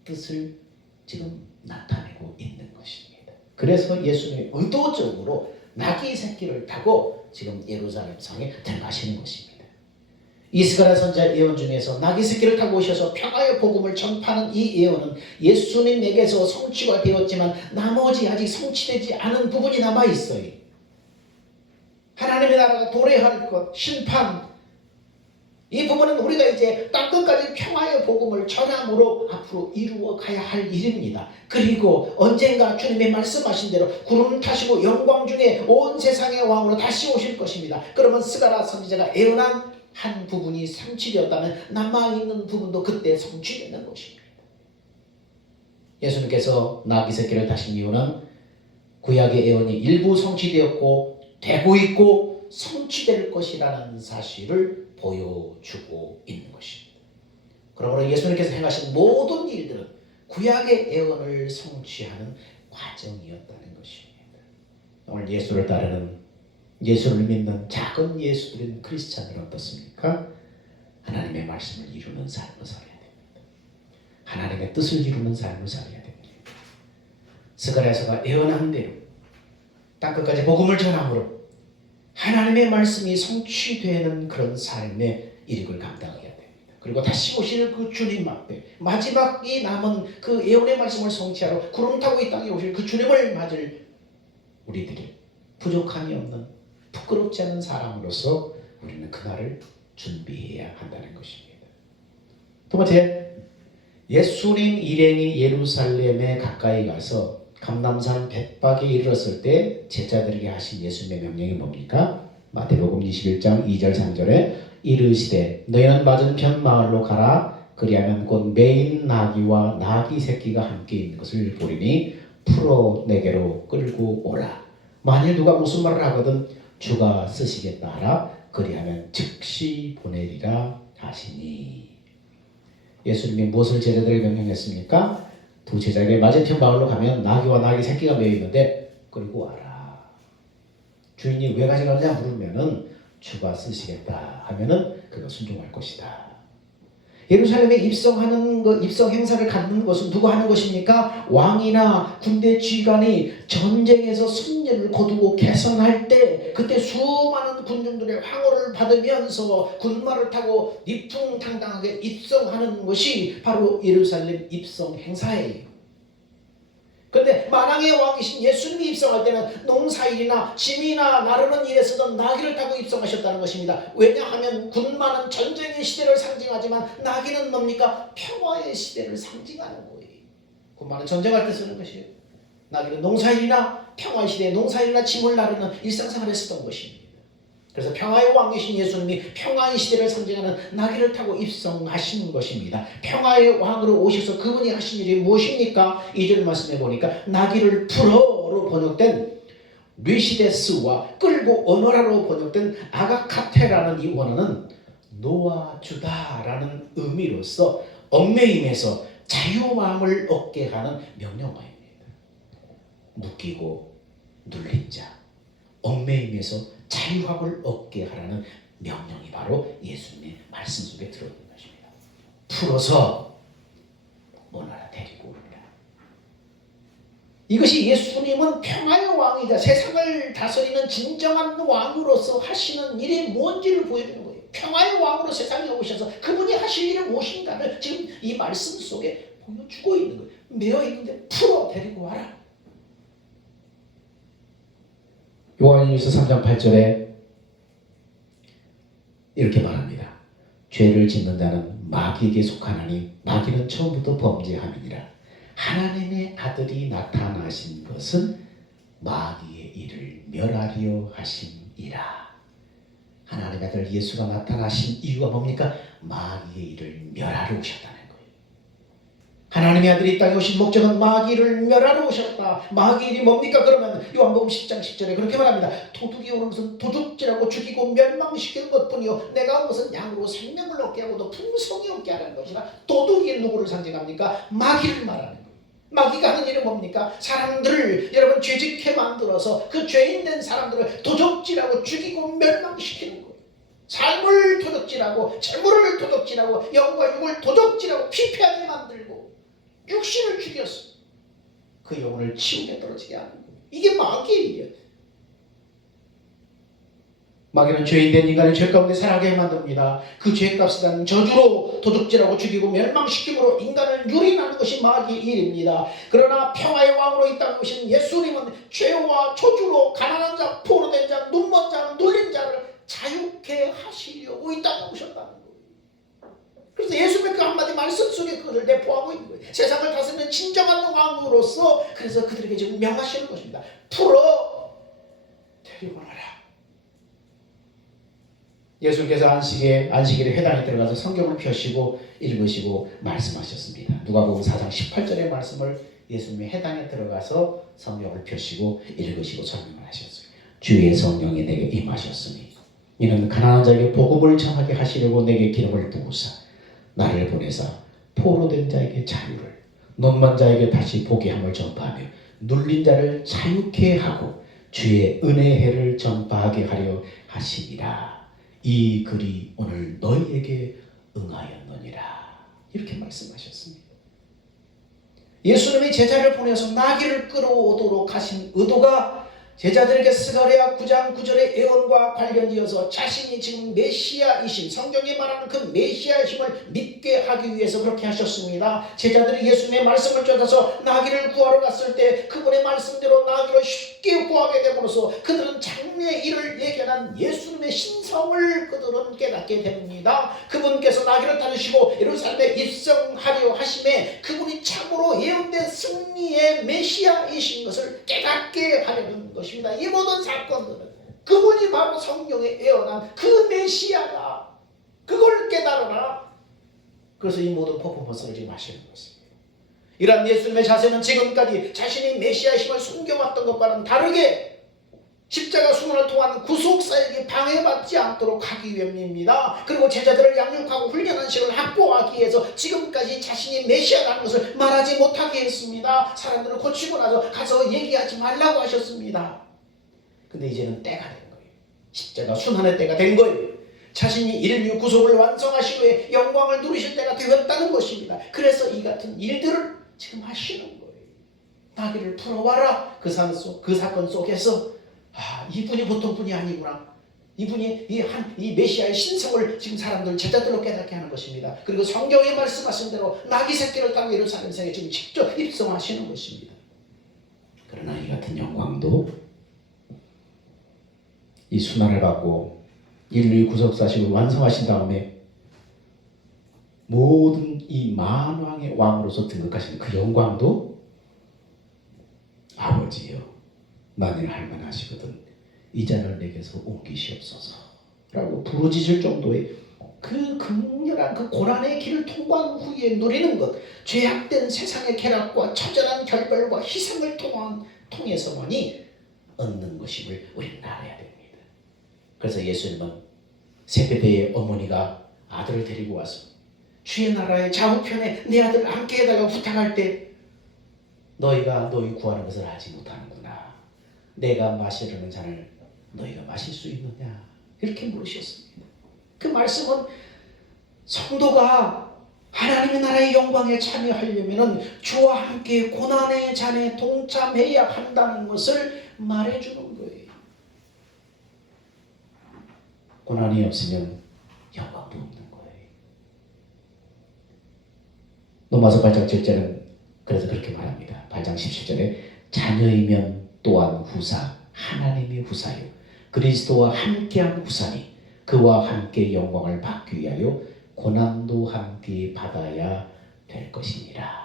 뜻을 지금 나타내고 있는 것입니다. 그래서 예수님이 의도적으로 나귀 새끼를 타고 지금 예루살렘 성에 들어가시는 것입니다. 스가랴 선지자 예언 중에서 나귀 새끼를 타고 오셔서 평화의 복음을 전파하는 이 예언은 예수님에게서 성취가 되었지만 나머지 아직 성취되지 않은 부분이 남아 있어요. 하나님의 나라가 도래할 것, 심판, 이 부분은 우리가 이제 땅끝까지 평화의 복음을 전함으로 앞으로 이루어 가야 할 일입니다. 그리고 언젠가 주님이 말씀하신 대로 구름 타시고 영광 중에 온 세상의 왕으로 다시 오실 것입니다. 그러면 스가랴 선지자가 예언한 한 부분이 성취되었다면 남아있는 부분도 그때 성취되는 것입니다. 예수님께서 나귀 새끼를 타신 이유는 구약의 예언이 일부 성취되었고 되고 있고 성취될 것이라는 사실을 보여주고 있는 것입니다. 그러므로 예수님께서 행하신 모든 일들은 구약의 예언을 성취하는 과정이었다는 것입니다. 오늘 예수를 따르는, 예수를 믿는 작은 예수들인 크리스찬들은 어떻습니까? 하나님의 말씀을 이루는 삶을 살아야 됩니다. 하나님의 뜻을 이루는 삶을 살아야 됩니다. 스가랴서가 예언한 대로 땅끝까지 복음을 전함으로 하나님의 말씀이 성취되는 그런 삶의 일익을 감당해야 됩니다. 그리고 다시 오실 그 주님 앞에 마지막이 남은 그 예언의 말씀을 성취하러 구름 타고 이 땅에 오실 그 주님을 맞을 우리들이 부족함이 없는, 부끄럽지 않은 사람으로서 우리는 그날을 준비해야 한다는 것입니다. 두 번째, 예수님 일행이 예루살렘에 가까이 가서 감람산 벳박에 이르렀을 때 제자들에게 하신 예수님의 명령이 뭡니까? 마태복음 21장 2절 3절에 이르시되 너희는 맞은편 마을로 가라. 그리하면 곧 매인 나귀와 나귀 새끼가 함께 있는 것을 보리니 풀어 내게로 끌고 오라. 만일 누가 무슨 말을 하거든 주가 쓰시겠다 하라. 그리하면 즉시 보내리라 하시니. 예수님이 무엇을 제자들에게 명령했습니까? 두 제자에게 맞은편 마을로 가면 나귀와 나귀 새끼가 매여 있는데 끌고 와라. 주인이 왜 가져가느냐 물으면은 주가 쓰시겠다 하면은 그거 순종할 것이다. 예루살렘에 입성 행사를 갖는 것은 누가 하는 것입니까? 왕이나 군대 지휘관이 전쟁에서 승리를 거두고 개선할 때 그때 수많은 군중들의 황호를 받으면서 군마를 타고 위풍당당하게 입성하는 것이 바로 예루살렘 입성 행사예요. 그런데 만왕의 왕이신 예수님이 입성할 때는 농사일이나 짐이나 나르는 일에 쓰던 나귀를 타고 입성하셨다는 것입니다. 왜냐하면 군마는 전쟁의 시대를 상징하지만 나귀는 뭡니까? 평화의 시대를 상징하는 거예요. 군마는 전쟁할 때 쓰는 것이에요. 나귀는 농사일이나 평화의 시대에 농사일이나 짐을 나르는 일상생활에 쓰던 것입니다. 그래서 평화의 왕이신 예수님이 평화의 시대를 상징하는 나귀를 타고 입성하신 것입니다. 평화의 왕으로 오셔서 그분이 하신 일이 무엇입니까? 2절 말씀해 보니까 나귀를 풀어로 번역된 르시데스와 끌고 오너라로 번역된 아가카테라는 이 원어는 놓아주다라는 의미로서 얽매임에서 자유마음을 얻게 하는 명령어입니다. 묶이고 눌린 자, 얽매임에서 자유함을 얻게 하라는 명령이 바로 예수님의 말씀 속에 들어있는 것입니다. 풀어서 오너라 데리고 오라. 이것이 예수님은 평화의 왕이자 세상을 다스리는 진정한 왕으로서 하시는 일이 뭔지를 보여주는 거예요. 평화의 왕으로 세상에 오셔서 그분이 하실 일이 무엇인가를 지금 이 말씀 속에 보여주고 있는 거예요. 매여 있는데 풀어 데리고 와라. 요한일서 3장 8절에 이렇게 말합니다. 죄를 짓는 자는 마귀에게 속하나니 마귀는 처음부터 범죄함이니라. 하나님의 아들이 나타나신 것은 마귀의 일을 멸하려 하심이라. 하나님의 아들 예수가 나타나신 이유가 뭡니까? 마귀의 일을 멸하러 오셨다는 거예요. 하나님의 아들이 이 땅에 오신 목적은 마귀를 멸하러 오셨다. 마귀의 일이 뭡니까? 그러면 요한복음 10장 10절에 그렇게 말합니다. 도둑이 오는 것은 도둑질하고 죽이고 멸망시키는 것뿐이요 내가 온 것은 양으로 생명을 얻게 하고 또 풍성히 얻게 하는 것이라. 도둑이 누구를 상징합니까? 마귀를 말하는 거예요. 마귀가 하는 일은 뭡니까? 사람들을 여러분 죄짓게 만들어서 그 죄인된 사람들을 도둑질하고 죽이고 멸망시키는 거예요. 삶을 도둑질하고 재물을 도둑질하고 영과 육을 도둑질하고 피폐하게 만들고 육신을 죽였어. 그 영혼을 지옥에 떨어지게 하는 거예요. 이게 마귀의 일이에요. 마귀는 죄인된 인간을 죄 가운데 살아가게 만듭니다. 그 죄값이라는 저주로 도둑질하고 죽이고 멸망시킴으로 인간을 유린하는 것이 마귀의 일입니다. 그러나 평화의 왕으로 이 땅에 오신 예수님은 죄와 저주로 가난한 자, 포로된 자, 눈먼 자, 눌린 자를 자유케 하시려고 이 땅에 오셨다는 거예요. 그래서 예수님의 그 한마디 말씀 속에 그것을 내포하고 있는 거예요. 세상을 다스리는 진정한 왕으로서 그래서 그들에게 지금 명하시는 것입니다. 풀어 데리고 오너라. 예수님께서 안식일에 회당에 들어가서 성경을 펴시고 읽으시고 말씀하셨습니다. 누가복음 4장 18절의 말씀을 예수님이 회당에 들어가서 성경을 펴시고 읽으시고 설명을 하셨어요. 주의 성령이 내게 임하셨으니 이는 가난한 자에게 복음을 전하게 하시려고 내게 기름을 부으사 나를 보내사 포로된 자에게 자유를, 눈먼 자에게 다시 보게 함을 전파하며 눌린 자를 자유케 하고 주의 은혜의 해를 전파하게 하려 하시니라. 이 글이 오늘 너희에게 응하였느니라. 이렇게 말씀하셨습니다. 예수님이 제자를 보내서 나귀를 끌어오도록 하신 의도가 제자들에게 스가랴 9장 9절의 예언과 관련지어서 자신이 지금 메시아이신, 성경이 말하는 그 메시아이심을 믿게 하기 위해서 그렇게 하셨습니다. 제자들이 예수님의 말씀을 쫓아서 나귀를 구하러 갔을 때 그분의 말씀대로 나귀를 쉽게 구하게 됨으로써 그들은 장래의 일을 예견한 예수님의 신성을 그들은 깨닫게 됩니다. 그분께서 나귀를 타주시고 예루살렘에 입성하려 하심에 그분이 참으로 예언된 승리의 메시아이신 것을 깨닫게 하려는 것입니다. 이 모든 사건들은 그분이 바로 성경에 예언한 그 메시아다. 그걸 깨달아라. 그래서 이 모든 퍼포먼스를 지금 하시는 것입니다. 이러한 예수님의 자세는 지금까지 자신이 메시아심을 숨겨왔던 것과는 다르게 십자가 순환을 통한 구속사역에 방해받지 않도록 하기 위함입니다. 그리고 제자들을 양육하고 훈련한 시를 확보하기 위해서 지금까지 자신이 메시아라는 것을 말하지 못하게 했습니다. 사람들을 고치고 나서 가서 얘기하지 말라고 하셨습니다. 근데 이제는 때가 된 거예요. 십자가 순환의 때가 된 거예요. 자신이 인류 구속을 완성하시고 영광을 누리실 때가 되었다는 것입니다. 그래서 이 같은 일들을 지금 하시는 거예요. 나귀를 풀어와라. 그 사건 속에서 이분이 보통 분이 아니구나. 이분이 이 메시아의 신성을 지금 사람들 제자들로 깨닫게 하는 것입니다. 그리고 성경에 말씀하신 대로 나귀 새끼를 타고 예루살렘성에 지금 직접 입성하시는 것입니다. 그러나 이 같은 영광도 이 순환을 받고 인류의 구속사식을 완성하신 다음에 모든 이 만왕의 왕으로서 등극하신 그 영광도 아버지여 만일 할만하시거든 이 잔을 내게서 옮기시옵소서 라고 부르짖을 정도의 그 극렬한 그 고난의 길을 통과한 후에 누리는 것, 죄악된 세상의 쾌락과 처절한 결별과 희생을 통해서만이 얻는 것임을 우리는 알아야 됩니다. 그래서 예수님은 세베대의 어머니가 아들을 데리고 와서 주의 나라의 좌우편에 내 아들 앉게 해달라고 부탁할 때 너희가 너희 구하는 것을 하지 못하는구나. 내가 마시려는 잔을 너희가 마실 수 있느냐. 이렇게 물으셨습니다. 그 말씀은 성도가 하나님의 나라의 영광에 참여하려면 주와 함께 고난의 잔에 동참해야 한다는 것을 말해주는 거예요. 고난이 없으면 영광도 없는 거예요. 로마서 8장 7절은 그래서 그렇게 말합니다. 8장 17절에 자녀이면 또한 후사, 하나님이 후사요 그리스도와 함께한 후사니 그와 함께 영광을 받기 위하여 고난도 함께 받아야 될 것이니라.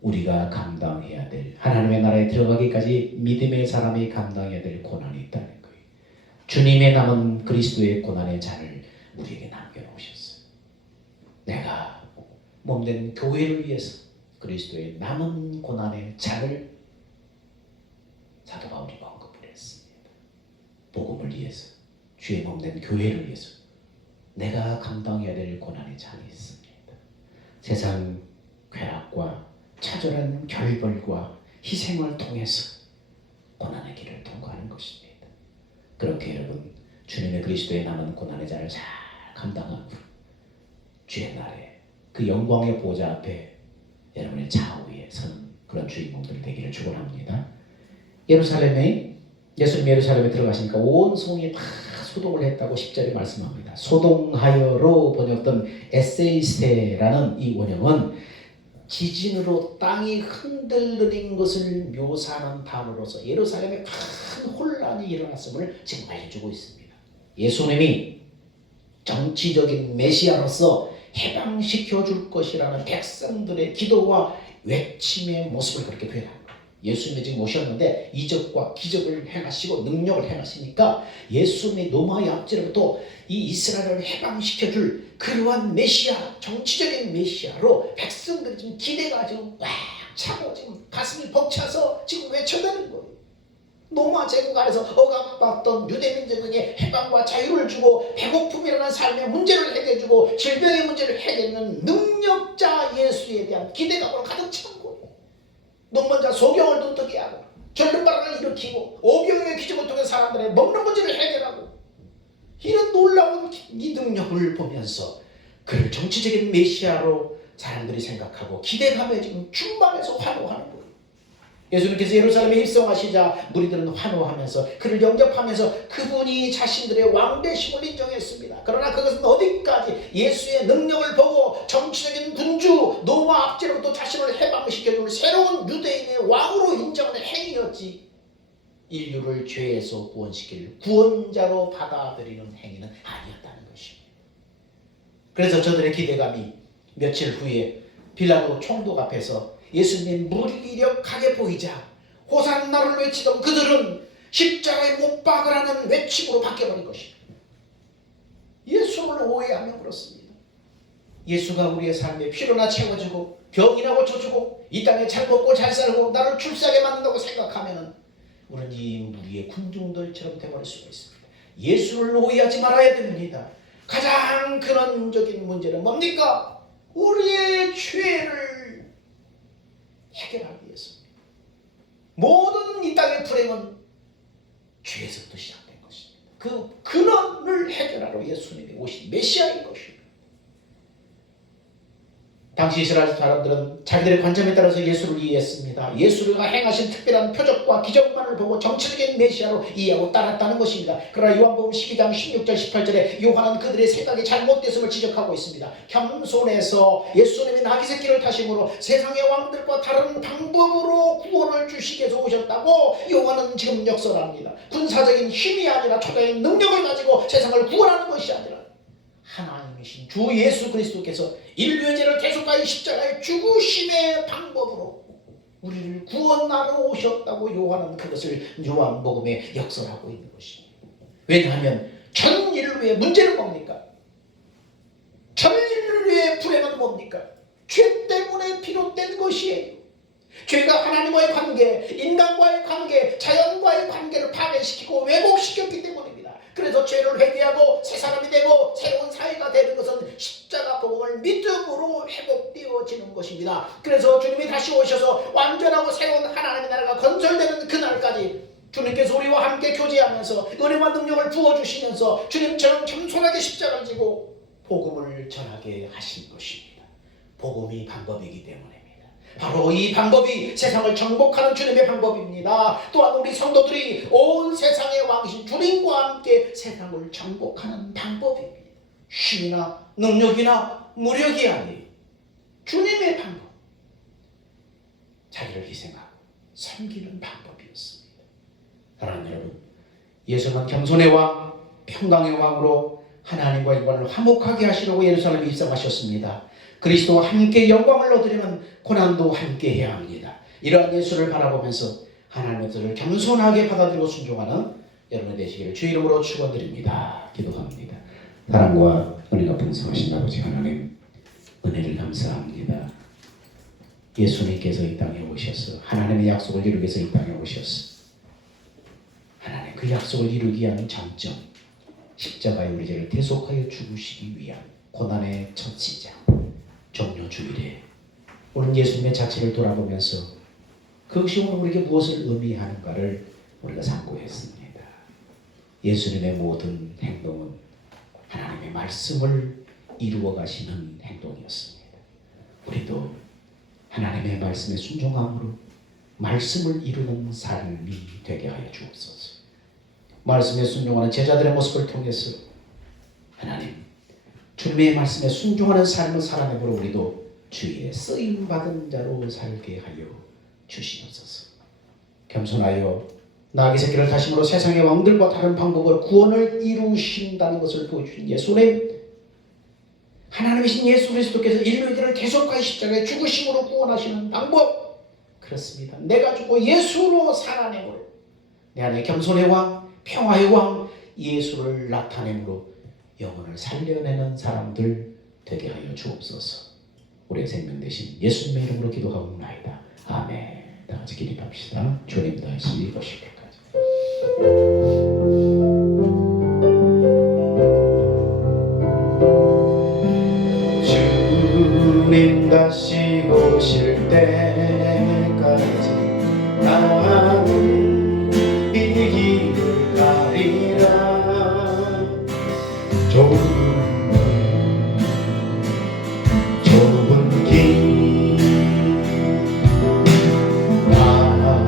우리가 감당해야 될 하나님의 나라에 들어가기까지 믿음의 사람이 감당해야 될 고난이 있다는 거예요. 주님의 남은 그리스도의 고난의 잔을 우리에게 남겨놓으셨어요. 내가 몸된 교회를 위해서 그리스도의 남은 고난의 잔을 사도 바울이 언급을 했습니다. 복음을 위해서, 주의 몸된 교회를 위해서 내가 감당해야 될 고난의 잔이 있습니다. 세상 쾌락과 처절한 결벌과 희생을 통해서 고난의 길을 통과하는 것입니다. 그렇게 여러분 주님의 그리스도의 남은 고난의 잔을 잘 감당한 후 주의 날에 그 영광의 보좌 앞에 여러분의 좌우에 서는 그런 주인공들이 되기를 축원합니다. 예루살렘에 예수님 예루살렘에 들어가시니까 온 성이 다 소동을 했다고 10절에 말씀합니다. 소동하여로 번역된 에세이스테라는 이 원형은 지진으로 땅이 흔들리는 것을 묘사하는 단어로서 예루살렘에 큰 혼란이 일어났음을 지금 알려주고 있습니다. 예수님이 정치적인 메시아로서 해방시켜 줄 것이라는 백성들의 기도와 외침의 모습을 그렇게 표현합니다. 예수님이 지금 오셨는데 이적과 기적을 행하시고 능력을 행하시니까 예수님이 로마의 압제로부터 이 이스라엘을 해방시켜 줄 그러한 메시아, 정치적인 메시아로 백성들이 지금 기대가 지금 꽉 차고 지금 가슴이 벅차서 지금 외쳐대는 거예요. 로마 제국 아래서 억압받던 유대민족에게 해방과 자유를 주고 배고픔이라는 삶의 문제를 해결해주고 질병의 문제를 해결하는 능력자 예수에 대한 기대감으로 가득 찬 거예요. 눈먼 자 소경을 눈뜨게 하고 절름발을 일으키고 오병의 기적을 통해 사람들의 먹는 문제를 해결하고 이런 놀라운 이 능력을 보면서 그를 정치적인 메시아로 사람들이 생각하고 기대감에 지금 충만해서 환호하는 거예요. 예수님께서 예루살렘에 입성하시자 무리들은 환호하면서 그를 영접하면서 그분이 자신들의 왕 되심을 인정했습니다. 그러나 그것은 어디까지 예수의 능력을 보고 정치적인 군주 노마 압제로부터 자신을 해방시켜주는 새로운 유대인의 왕으로 인정하는 행위였지, 인류를 죄에서 구원시킬 구원자로 받아들이는 행위는 아니었다는 것입니다. 그래서 저들의 기대감이 며칠 후에 빌라도 총독 앞에서 예수님의 무기력하게 보이자 호산나를 외치던 그들은 십자가에 못 박으라는 외침으로 바뀌어버린 것입니다. 예수를 오해하면 그렇습니다. 예수가 우리의 삶에 필요나 채워주고 병이나 고쳐주고 이 땅에 잘 먹고 잘 살고 나를 출세하게 만든다고 생각하면 우리는 이 무리의 군중들처럼 되어버릴 수가 있습니다. 예수를 오해하지 말아야 됩니다. 가장 근원적인 문제는 뭡니까? 우리의 죄를 해결하기 위해서입니다. 모든 이 땅의 불행은 죄에서부터 시작된 것입니다. 그 근원을 해결하러 예수님이 오신 메시아인 것입니다. 당시 이스라엘 사람들은 자기들의 관점에 따라서 예수를 이해했습니다. 예수가 행하신 특별한 표적과 기적만을 보고 정치적인 메시아로 이해하고 따랐다는 것입니다. 그러나 요한복음 12장 16절 18절에 요한은 그들의 생각이 잘못됐음을 지적하고 있습니다. 겸손해서 예수님이 나귀 새끼를 타심으로 세상의 왕들과 다른 방법으로 구원을 주시기 위해서 오셨다고 요한은 지금 역설합니다. 군사적인 힘이 아니라 초자의 능력을 가지고 세상을 구원하는 것이 아니라 하나님이신 주 예수 그리스도께서 인류의 죄를 대속하여 십자가의 죽으심의 방법으로 우리를 구원하러 오셨다고 요한은 그것을 요한복음에 역설하고 있는 것입니다. 왜냐하면 전 인류의 문제는 뭡니까? 전 인류의 불행은 뭡니까? 죄 때문에 비롯된 것이에요. 죄가 하나님과의 관계, 인간과의 관계, 자연과의 관계를 파괴시키고 왜곡시켰기 때문입니다. 그래서 죄를 회개하고 새 사람이 되고 새로운 사회가 되는 것은 십자가 복음을 믿음으로 회복되어지는 것입니다. 그래서 주님이 다시 오셔서 완전하고 새로운 하나님의 나라가 건설되는 그날까지 주님께서 우리와 함께 교제하면서 은혜와 능력을 부어주시면서 주님처럼 겸손하게 십자가를 지고 복음을 전하게 하신 것입니다. 복음이 방법이기 때문입니다. 바로 이 방법이 세상을 정복하는 주님의 방법입니다. 또한 우리 성도들이 온 세상의 왕이신 주님과 함께 세상을 정복하는 방법입니다. 힘이나 능력이나 무력이 아닌 주님의 방법, 자기를 희생하고 섬기는 방법이었습니다. 사랑하는 여러분, 예수는 겸손의 왕, 평강의 왕으로 하나님과 인간을 화목하게 하시려고 예루살렘에 입성하셨습니다. 그리스도와 함께 영광을 얻으려면 고난도 함께 해야 합니다. 이러한 예수를 바라보면서 하나님의 뜻을 겸손하게 받아들이고 순종하는 여러분 되시기를 주 이름으로 축원드립니다. 기도합니다. 사랑과 은혜가 풍성하신 아버지 하나님, 은혜를 감사합니다. 예수님께서 이 땅에 오셔서 하나님의 약속을 이루기 위해서 이 땅에 오셔서 하나님 그 약속을 이루기 위한 장점, 십자가에 우리 죄를 대속하여 죽으시기 위한 고난의 첫 시작, 종료 주일에 오늘 예수님의 자체를 돌아보면서 그것이 오늘 우리에게 무엇을 의미하는가를 우리가 상고했습니다. 예수님의 모든 행동은 하나님의 말씀을 이루어 가시는 행동이었습니다. 우리도 하나님의 말씀에 순종함으로 말씀을 이루는 삶이 되게 하여 주옵소서. 말씀에 순종하는 제자들의 모습을 통해서 하나님 주님의 말씀에 순종하는 삶을 살아내므로 우리도 주의 쓰임받은 자로 살게 하여 주시옵소서. 겸손하여 나귀 새끼를 타심으로 세상의 왕들과 다른 방법으로 구원을 이루신다는 것을 보여주신 예수님, 하나님이신 예수 그리스도께서 인류들을 계속하여 십자가에 죽으심으로 구원하시는 방법, 그렇습니다. 내가 죽고 예수로 살아내므로 내 안에 겸손의 왕, 평화의 왕 예수를 나타내므로 영혼을 살려내는 사람들 되게 하여 주옵소서. 우리의 생명 되신 예수님의 이름으로 기도하옵나이다. 아멘. 다 같이 기립합시다. 주님 다시 오실 때까지. 주님 다시 오실 때까지 나는 이 길을 가리라. 좁은 길 나는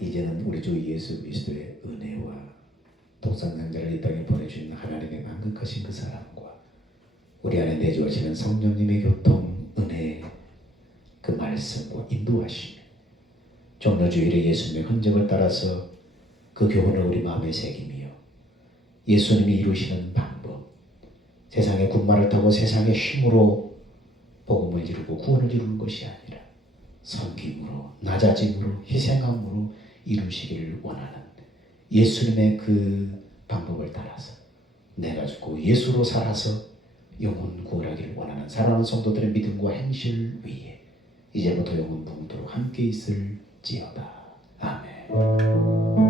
이제는 우리 주 예수 그리스도의 은혜와 독생자를 이 땅에 보내주신 하나님의 만극하신 그 사랑과 우리 안에 내주하시는 성령님의 교통, 은혜, 그 말씀과 인도하심이 종려주일의 예수님의 흔적을 따라서 그 교훈을 우리 마음에 새기며 예수님이 이루시는 방법, 세상의 군말을 타고 세상의 힘으로 복음을 이루고 구원을 이루는 것이 아니라 섬김으로, 낮아짐으로, 희생함으로 이루시기를 원하는 예수님의 그 방법을 따라서 내가 죽고 예수로 살아서 영혼 구원하기를 원하는 사랑하는 성도들의 믿음과 행실 위에 이제부터 영원 부흥토록 함께 있을지어다. 아멘.